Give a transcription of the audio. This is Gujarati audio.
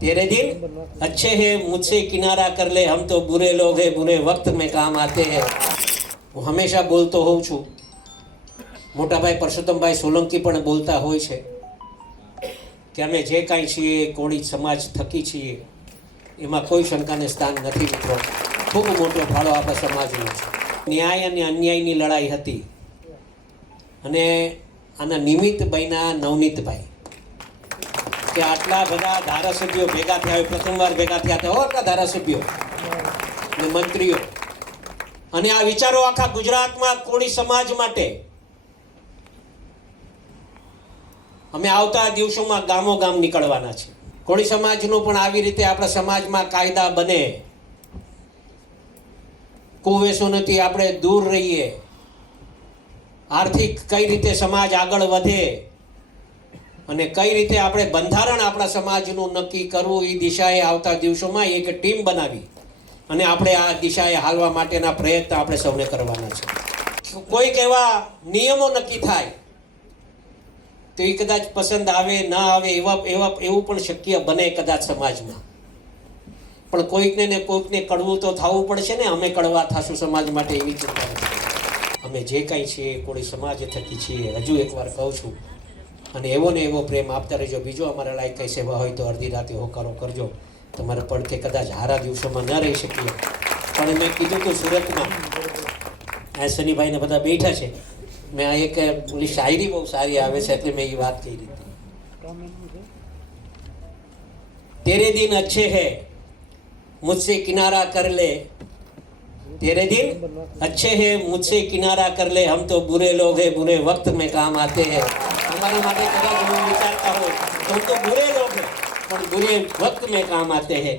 तेरे दिन अच्छे हैं मुझसे किनारा कर ले हम तो बुरे लोग हैं बुरे वक्त में काम आते हैं હું હંમેશા બોલતો હોઉં છું મોટાભાઈ પરસોત્તમભાઈ સોલંકી પણ બોલતા હોય છે કે અમે જે કાંઈ છીએ કોળી સમાજ થકી છીએ એમાં કોઈ શંકાને સ્થાન નથી મિત્રો ખૂબ મોટો ફાળો આપણા સમાજનો છે ન્યાય અને અન્યાયની લડાઈ હતી અને આના નિમિત્ત બન્યા નવનીતભાઈ કે આટલા બધા ધારાસભ્યો ભેગા થયા પ્રથમવાર ભેગા થયા હતા આટલા ધારાસભ્યો અને મંત્રીઓ. અને આ વિચારો આખા ગુજરાતમાં કોળી સમાજ માટે. અમે આવતા દિવસોમાં ગામો ગામ નીકળવાના છે. કોળી સમાજનું પણ આવી રીતે આપણા સમાજમાં કાયદા બને. કુવેસોથી આપણે દૂર રહીએ. આર્થિક કઈ રીતે સમાજ આગળ વધે. અને કઈ રીતે આપણે બંધારણ આપણા સમાજનું નક્કી કરવું એ દિશાએ આવતા દિવસોમાં એક ટીમ બનાવી. અને આપણે આ દિશાએ હાલવા માટેના પ્રયત્ન આપણે સૌને કરવાના છે. કોઈક એવા નિયમો નક્કી થાય, તો એ કદાચ પસંદ આવે, ના આવે, એવા એવા, એવું પણ શક્ય બને કદાચ સમાજમાં. પણ કોઈકને ને કોઈકને કડવું તો થવું પડશે ને, અમે કડવા થશું સમાજ માટે એવી ચિંતા અમે જે કાંઈ છીએ કોળી સમાજ થકી છીએ. હજુ એકવાર કહું છું અને એવો ને એવો પ્રેમ આપતા રહેજો બીજો અમારા લાયક કઈ સેવા હોય તો અડધી રાતે હોકારો કરજો તમારે પડખે કદાચ હારા દિવસોમાં ન રહી શકીએ પણ મેં કીધું હતું સુરતમાં આ શનિભાઈને બધા બેઠા છે મેં આ એક ઓલી શાયરી બહુ સારી આવે છે એટલે મેં એ વાત કહી દીધી તેરે દિન અચ્છે હે मुझसे किनारा कर ले तेरे दिन अच्छे हैं मुझसे किनारा कर ले हम तो बुरे लोग हैं बुरे वक्त में काम आते हैं हमारे માટે કદાચ હું વિચારતા હોય તો हम तो बुरे लोग हैं પણ बुरे वक्त में काम आते हैं